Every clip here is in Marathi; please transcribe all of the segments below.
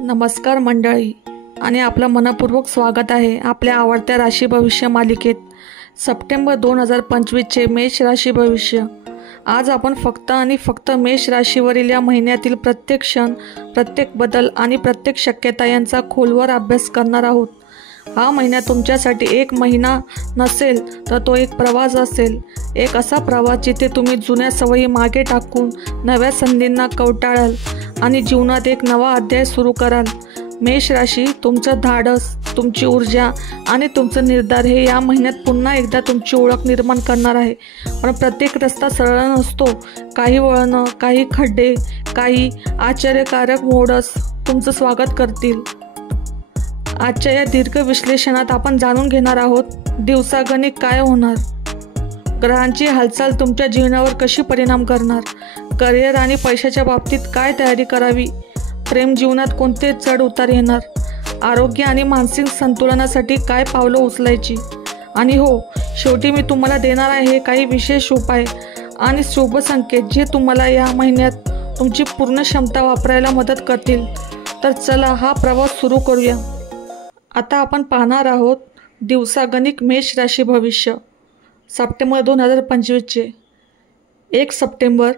नमस्कार मंडळी आणि आपलं मनपूर्वक स्वागत आहे आपल्या आवडत्या राशी भविष्य मालिकेत. सप्टेंबर 2025चे मेष राशी भविष्य. आज आपण फक्त आणि फक्त मेष राशीवरील या महिन्यातील प्रत्येक क्षण, प्रत्येक बदल आणि प्रत्येक शक्यता यांचा खोलवर अभ्यास करणार आहोत. हा महिना तुमच्यासाठी एक महिना नसेल तर तो एक प्रवास असेल. एक असा प्रवास जिथे तुम्ही जुन्या सवयी मागे टाकून नव्या संधींना कवटाळाल आणि जीवनात एक नवा अध्याय सुरू कराल. मेष राशी, तुमचं धाडस, तुमची ऊर्जा आणि तुमचं निर्धार हे या महिन्यात पुन्हा एकदा तुमची ओळख निर्माण करणार आहे. पण प्रत्येक रस्ता सरळ नसतो. काही वळणं, काही खड्डे, काही आश्चर्यकारक मोडस तुमचं स्वागत करतील. आजच्या या दीर्घ विश्लेषणात आपण जाणून घेणार आहोत दिवसागणिक काय होणार, ग्रहांची हालचाल तुमच्या जीवनावर कशी परिणाम करणार, करिअर आणि पैशाच्या बाबतीत काय तयारी करावी, प्रेम जीवनात कोणते चढ उतार येणार, आरोग्य आणि मानसिक संतुलनासाठी काय पावलं उचलायची, आणि हो, शेवटी मी तुम्हाला देणार आहे काही विशेष उपाय आणि शुभ संकेत जे तुम्हाला या महिन्यात तुमची पूर्ण क्षमता वापरायला मदत करतील. तर चला हा प्रवास सुरू करूया. आता आपण पाहणार आहोत दिवसागणिक मेष राशी भविष्य सप्टेंबर 2025चे. 1 सप्टेंबर.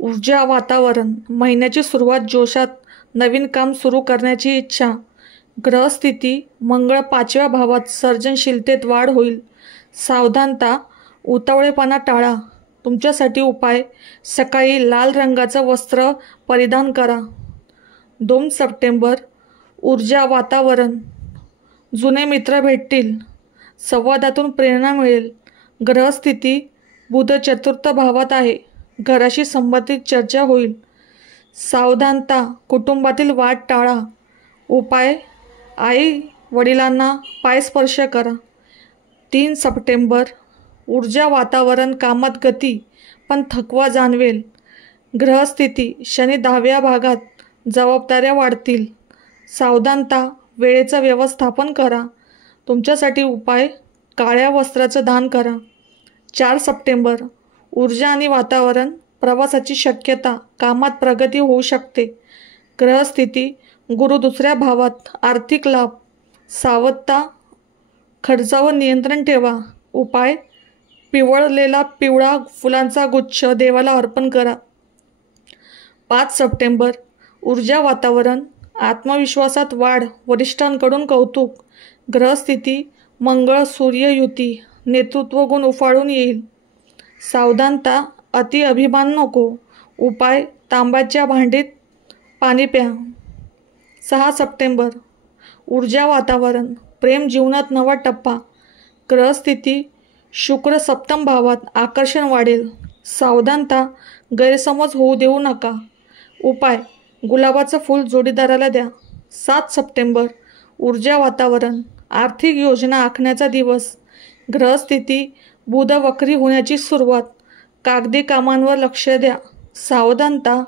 ऊर्जा वातावरण. महिन्याची सुरुवात जोशात, नवीन काम सुरू करण्याची इच्छा. ग्रहस्थिती. मंगळ 5व्या भावात, सर्जनशीलतेत वाढ होईल. सावधानता, उतावळेपणा टाळा. तुमच्यासाठी उपाय: सकाळी लाल रंगाचं वस्त्र परिधान करा. 2 सप्टेंबर. ऊर्जा वातावरण. जुने मित्र भेटतील, संवादातून प्रेरणा मिळेल. ग्रहस्थिती. बुध 4थ्या भावात आहे, घराशी संबंधित चर्चा होईल. सावधानता, कुटुंबातील वाद टाळा. उपाय: आई वडिलांना पाय स्पर्श करा. 3 सप्टेंबर. ऊर्जा वातावरण. कामात गती पण थकवा जाणवेल. ग्रहस्थिती. शनी 10व्या भागात, जबाबदाऱ्या वाढतील. सावधानता, वेळेचं व्यवस्थापन करा. तुमच्यासाठी उपाय: काळ्या वस्त्राचं दान करा. 4 सप्टेंबर. ऊर्जा आणि वातावरण. प्रवासाची शक्यता, कामात प्रगती होऊ शकते. ग्रहस्थिती. गुरु 2ऱ्या भावात, आर्थिक लाभ. सावधता, खर्चावर नियंत्रण ठेवा. उपाय: पिवळलेला पिवळा फुलांचा गुच्छ देवाला अर्पण करा. 5 सप्टेंबर. ऊर्जा वातावरण. आत्मविश्वासात वाढ, वरिष्ठांकडून कौतुक. ग्रहस्थिती. मंगळ सूर्य युती, नेतृत्व गुण उफाळून येईल. सावधानता, अति अभिमान नको. उपाय: तांब्याच्या भांडीत पाणी प्या. 6 सप्टेंबर. ऊर्जा वातावरण. प्रेम जीवनात नवा टप्पा. ग्रहस्थिती. शुक्र 7म भावात, आकर्षण वाढेल. सावधानता, गैरसमज होऊ देऊ नका. उपाय: गुलाबाचं फूल जोडीदाराला द्या. 7 सप्टेंबर. ऊर्जा वातावरण. आर्थिक योजना आखण्याचा दिवस. ग्रहस्थिती. बुध वक्री होण्याची सुरुवात. कागदी कामांवर लक्ष द्या. सावधानता,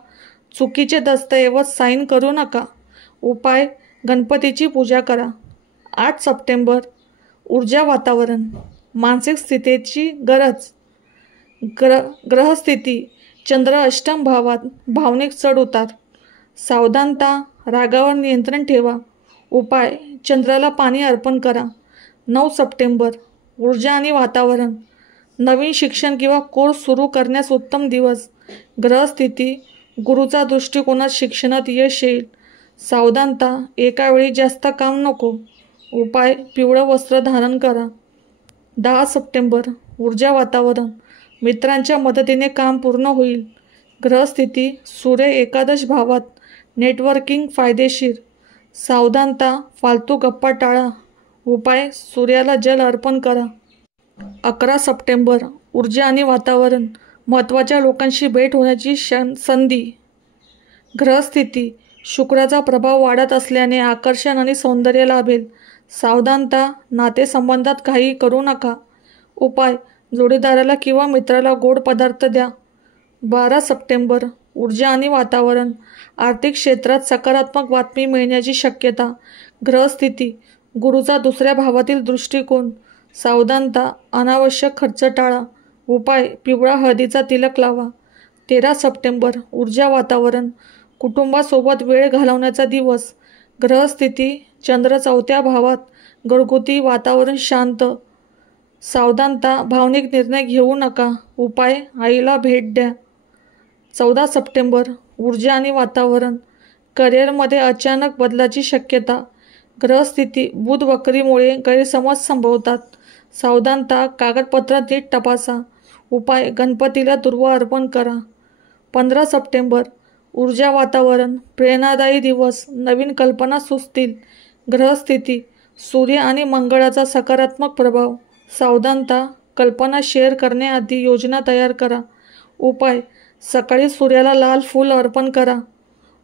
चुकीचे दस्तऐवज साईन करू नका. उपाय: गणपतीची पूजा करा. 8 सप्टेंबर. ऊर्जा वातावरण. मानसिक स्थितीची गरज. ग्रहस्थिती. चंद्र 8म भावात, भावनिक चढ उतार. सावधानता, रागावर नियंत्रण ठेवा. उपाय: चंद्राला पाणी अर्पण करा. 9 सप्टेंबर. ऊर्जा आणि वातावरण. नवीन शिक्षण किंवा कोर्स सुरू करण्यास उत्तम दिवस. ग्रहस्थिती. गुरुचा दृष्टिकोनात शिक्षणात यश येईल. सावधानता, एका वेळी जास्त काम नको. उपाय: पिवळं वस्त्र धारण करा. 10 सप्टेंबर. ऊर्जा वातावरण. मित्रांच्या मदतीने काम पूर्ण होईल. ग्रहस्थिती. सूर्य एकादश भावात, नेटवर्किंग फायदेशीर. सावधानता, फालतू गप्पा टाळा. उपाय: सूर्याला जल अर्पण करा. 11 सप्टेंबर. ऊर्जा आणि वातावरण. महत्त्वाच्या लोकांशी भेट होण्याची संधी. ग्रहस्थिती. शुक्राचा प्रभाव वाढत असल्याने आकर्षण आणि सौंदर्य लाभेल. सावधानता, नातेसंबंधात घाई करू नका. उपाय: जोडीदाराला किंवा मित्राला गोड पदार्थ द्या. 12 सप्टेंबर. ऊर्जा आणि वातावरण. आर्थिक क्षेत्रात सकारात्मक बातमी मिळण्याची शक्यता. ग्रहस्थिती. गुरुचा 2ऱ्या भावातील दृष्टिकोन. सावधानता, अनावश्यक खर्च टाळा. उपाय: पिवळा हळदीचा तिलक लावा. 13 सप्टेंबर. ऊर्जा वातावरण. कुटुंबासोबत वेळ घालवण्याचा दिवस. ग्रहस्थिती चंद्र 4थ्या भावात, घरगुती वातावरण शांत, सावधानता, भावनिक निर्णय घेऊ नका, उपाय आईला भेट द्या. 14 सप्टेंबर ऊर्जा आणि वातावरण, करिअरमध्ये अचानक बदलाची शक्यता, ग्रहस्थिती बुध वक्रीमुळे गैरसमज संभवतात, सावधानता, कागदपत्र नीट तपासा, उपाय गणपतीला दुर्वा अर्पण करा. 15 सप्टेंबर ऊर्जा वातावरण, प्रेरणादायी दिवस, नवीन कल्पना सुचतील, ग्रहस्थिती सूर्य आणि मंगळाचा सकारात्मक प्रभाव, सावधानता, कल्पना शेअर करण्याआधी योजना तयार करा, उपाय सकाळी सूर्याला लाल फूल अर्पण करा.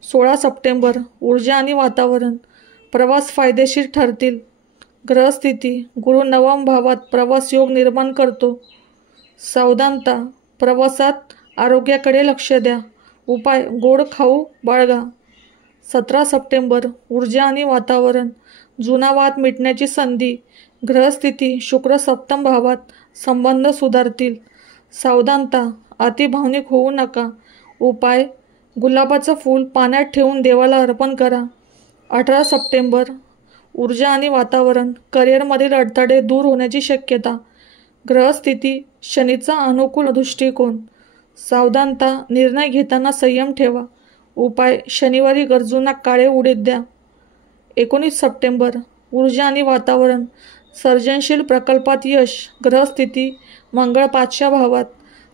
16 सप्टेंबर ऊर्जा आणि वातावरण, प्रवास फायदेशीर ठरतील, ग्रहस्थिती गुरु 9व्या भावात प्रवास योग निर्माण करतो, सावधानता, प्रवासात आरोग्याकडे लक्ष द्या, उपाय गोड खाऊ बाळगा. 17 सप्टेंबर ऊर्जा आणि वातावरण, जुना वाद मिटण्याची संधी, ग्रहस्थिती शुक्र 7म भावात, संबंध सुधारतील, सावधानता, अतिभावनिक होऊ नका, उपाय गुलाबाचं फूल पाण्यात ठेवून देवाला अर्पण करा. 18 सप्टेंबर ऊर्जा आणि वातावरण, करिअरमधील अडथळे दूर होण्याची शक्यता, ग्रहस्थिती शनीचा अनुकूल दृष्टिकोन, सावधानता, निर्णय घेताना संयम ठेवा, उपाय शनिवारी गरजूंना काळे उडीद द्या. 19 सप्टेंबर ऊर्जा आणि वातावरण, सर्जनशील प्रकल्पात यश, ग्रहस्थिती मंगळ 5व्या भावात,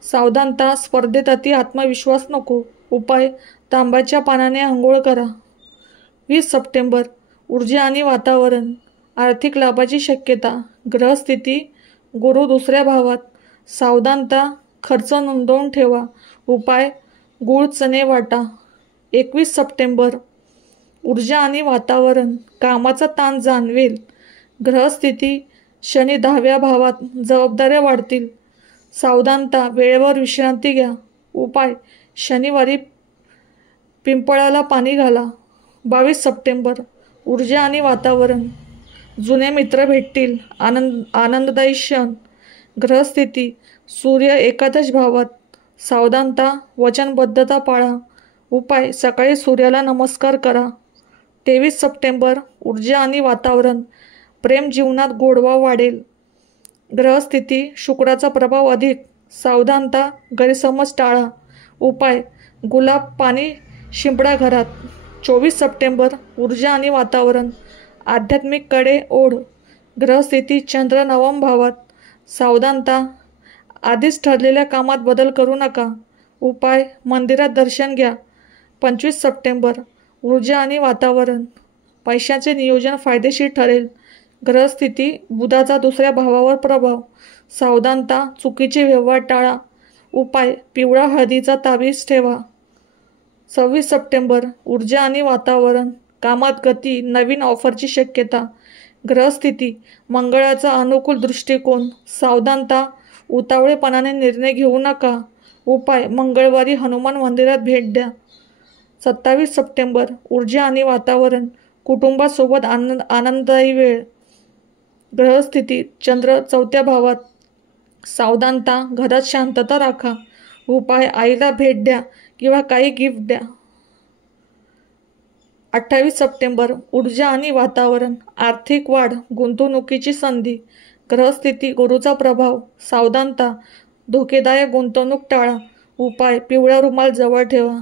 सावधानता, स्पर्धेत अति आत्मविश्वास नको, उपाय तांब्याच्या पानाने आंघोळ करा. 20 सप्टेंबर ऊर्जा आणि वातावरण, आर्थिक लाभाची शक्यता, ग्रहस्थिती गुरु 2ऱ्या भावात, सावधानता, खर्च नोंदवून ठेवा, उपाय गूळ चणे वाटा. 21 सप्टेंबर ऊर्जा आणि वातावरण, कामाचा ताण जाणवेल, ग्रहस्थिती शनी 10व्या भावात, जबाबदाऱ्या वाढतील, सावधानता, वेळेवर विश्रांती घ्या, उपाय शनिवारी पिंपळाला पाणी घाला. 22 सप्टेंबर ऊर्जा आणि वातावरण, जुने मित्र भेटतील, आनंददायी क्षण, ग्रहस्थिती सूर्य 11 भावात, सावधानता, वचनबद्धता पाळा, उपाय सकाळी सूर्याला नमस्कार करा. 23 सप्टेंबर ऊर्जा आणि वातावरण, प्रेम जीवनात गोडवा वाढेल, ग्रहस्थिती शुक्राचा प्रभाव अधिक, सावधानता, गैरसमज टाळा, उपाय गुलाब पाणी शिंपडा घरात. 24 सप्टेंबर ऊर्जा आणि वातावरण, आध्यात्मिककडे ओढ, ग्रहस्थिती चंद्र 9व्या भावात, सावधानता, आधीच ठरलेल्या कामात बदल करू नका, उपाय मंदिरात दर्शन घ्या. 25 सप्टेंबर ऊर्जा आणि वातावरण, पैशाचे नियोजन फायदेशीर ठरेल, ग्रहस्थिती बुधाचा 2ऱ्या भावावर प्रभाव, सावधानता, चुकीचे व्यवहार टाळा, उपाय पिवळा हळदीचा ताबीज ठेवा. 26 सप्टेंबर ऊर्जा आणि वातावरण, कामात गती, नवीन ऑफरची शक्यता, ग्रहस्थिती मंगळाचा अनुकूल दृष्टिकोन, सावधानता, उतावळेपणाने निर्णय घेऊ नका, उपाय मंगळवारी हनुमान मंदिरात भेट द्या. 27 सप्टेंबर ऊर्जा आणि वातावरण, कुटुंबासोबत आनंददायी वेळ, ग्रहस्थिती चंद्र 4थ्या भावात, सावधानता, घरात शांतता राखा, उपाय आईला भेट द्या किंवा काही गिफ्ट द्या. 28 सप्टेंबर ऊर्जा आणि वातावरण, आर्थिक वाढ, गुंतवणुकीची संधी, ग्रहस्थिती गुरुचा प्रभाव, सावधानता, धोकेदायक गुंतवणूक टाळा, उपाय पिवळा रुमाल जवळ ठेवा.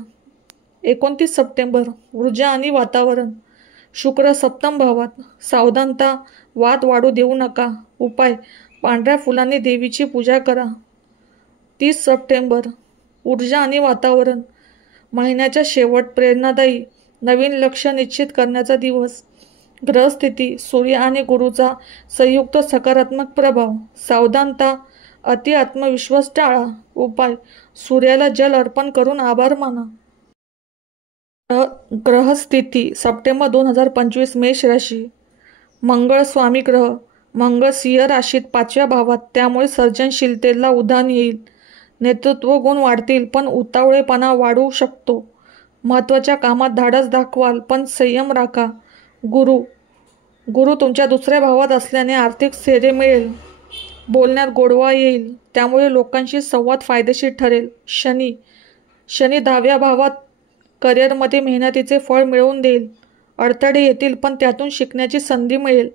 29 सप्टेंबर ऊर्जा आणि वातावरण, शुक्र 7म भावात, सावधानता, वाद वाढू देऊ नका, उपाय पांढऱ्या फुलांनी देवीची पूजा करा. 30 सप्टेंबर ऊर्जा आणि वातावरण, महिन्याच्या शेवट, प्रेरणादायी, नवीन लक्ष्य निश्चित करण्याचा दिवस, ग्रहस्थिती सूर्य आणि गुरुचा संयुक्त सकारात्मक प्रभाव, सावधानता, अति आत्मविश्वास टाळा, उपाय सूर्याला जल अर्पण करून आभार माना. ग्रहस्थिती सप्टेंबर 2025 मेष राशी, मंगळ स्वामी ग्रह, मंगळ सिंह राशीत 5व्या भावात, त्यामुळे सर्जनशीलतेला उधाण येईल, नेतृत्व गुण वाढतील पण उतावळेपणा वाढू शकतो, महत्त्वाच्या कामात धाडस दाखवाल पण संयम राखा. गुरु तुमच्या 2ऱ्या भावात असल्याने आर्थिक स्थैर्य मिळेल, बोलण्यात गोडवा येईल, त्यामुळे लोकांशी संवाद फायदेशीर ठरेल. शनी 10व्या भावात, करिअरमध्ये मेहनतीचे फळ मिळवून देईल, अडथळे येतील पण त्यातून शिकण्याची संधी मिळेल.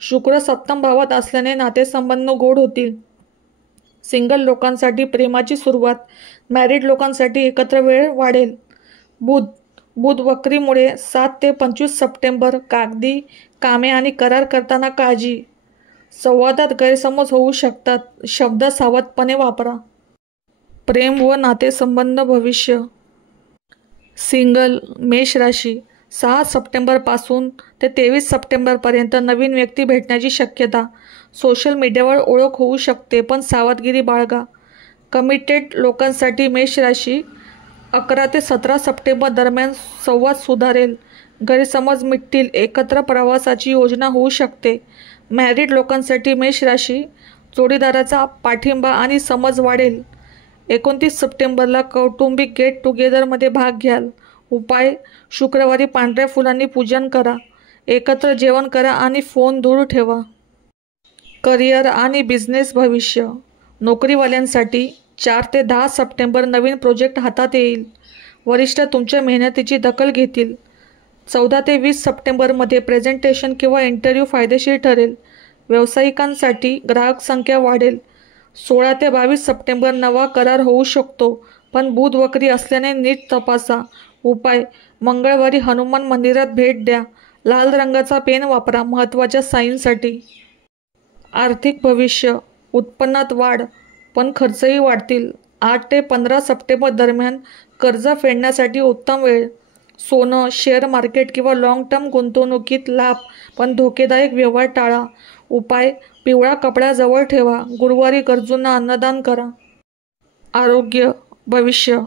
शुक्र सप्तम भावात असल्याने नातेसंबंध गोड होतील. सिंगल लोकांसाठी प्रेमाची सुरुवात. मॅरिड लोकांसाठी एकत्र वेळ वाढेल. बुध वक्रीमुळे 7 ते 25 सप्टेंबर कागदी कामे आणि करार करताना काळजी. संवादात गैरसमज होऊ शकतात. शब्द सावधपणे वापरा. प्रेम व नातेसंबंध भविष्य. सिंगल मेष राशी 6 सप्टेंबरपासून ते 23 सप्टेंबरपर्यंत नवीन व्यक्ती भेटण्याची शक्यता. सोशल मीडियावर ओळख होऊ शकते पण सावधगिरी बाळगा. कमिटेड लोकांसाठी मेष राशी 11 ते 17 सप्टेंबर दरम्यान संवाद सुधारेल. गैरसमज मिटतील. एकत्र प्रवासाची योजना होऊ शकते. मॅरिड लोकांसाठी मेष राशी जोडीदाराचा पाठिंबा आणि समज वाढेल. 29 सप्टेंबरला कौटुंबिक गेट टुगेदरमध्ये भाग घ्याल. उपाय: शुक्रवारी पांढऱ्या फुलांनी पूजन करा. एकत्र जेवण करा आणि फोन दूर ठेवा. करिअर आणि बिझनेस भविष्य. नोकरीवाल्यांसाठी 4 ते 10 सप्टेंबर नवीन प्रोजेक्ट हातात येईल. वरिष्ठ तुमच्या मेहनतीची दखल घेतील. 14 ते 20 सप्टेंबरमध्ये प्रेझेंटेशन किंवा इंटरव्ह्यू फायदेशीर ठरेल. व्यावसायिकांसाठी ग्राहक संख्या वाढेल. 16 ते 22 सप्टेंबर नवा करार होऊ शकतो पण बुध वक्री असल्याने नीट तपासा. उपाय: मंगळवारी हनुमान मंदिरात भेट द्या. लाल रंगाचा पेन वापरा महत्त्वाच्या साईनसाठी. आर्थिक भविष्य. उत्पन्नात वाढ पण खर्चही वाढतील. 8 ते 15 सप्टेंबर दरम्यान कर्ज फेडण्यासाठी उत्तम वेळ. सोनं, शेअर मार्केट किंवा लाँग टर्म गुंतवणुकीत लाभ पण धोकेदायक व्यवहार टाळा. उपाय: पिवळा कपडा जवळ ठेवा. गुरुवारी गरजूंना अन्नदान करा. आरोग्य भविष्य.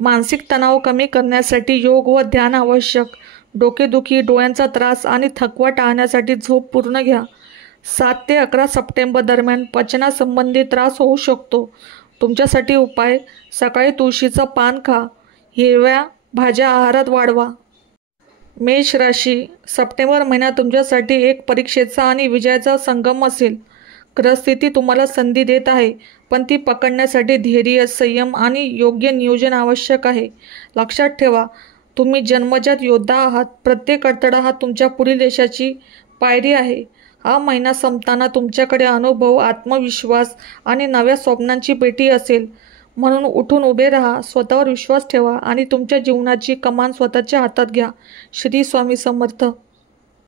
मानसिक तणाव कमी करण्यासाठी योग व ध्यान आवश्यक. डोकेदुखी, डोळ्यांचा त्रास आणि थकवा टाळण्यासाठी झोप पूर्ण घ्या. 7 ते 11 सप्टेंबर दरम्यान पचनासंबंधी त्रास होऊ शकतो. तुमच्यासाठी उपाय: सकाळी तुळशीचं पान खा. हिरव्या भाज्या आहारात वाढवा. मेष राशी सप्टेंबर महिना तुमच्यासाठी एक परीक्षेचा आणि विजयाचा संगम असेल. ग्रहस्थिती तुम्हाला संधी देत आहे पण ती पकडण्यासाठी धैर्य, संयम आणि योग्य नियोजन आवश्यक आहे. लक्षात ठेवा, तुम्ही जन्मजात योद्धा आहात. प्रत्येक अडथळा हा तुमच्या पुढील यशाची पायरी आहे. हा महिना संपताना तुमच्याकडे अनुभव, आत्मविश्वास आणि नव्या स्वप्नांची पेटी असेल. म्हणून उठून उभे राहा, स्वतःवर विश्वास ठेवा आणि तुमच्या जीवनाची कमान स्वतःच्या हातात घ्या. श्री स्वामी समर्थ.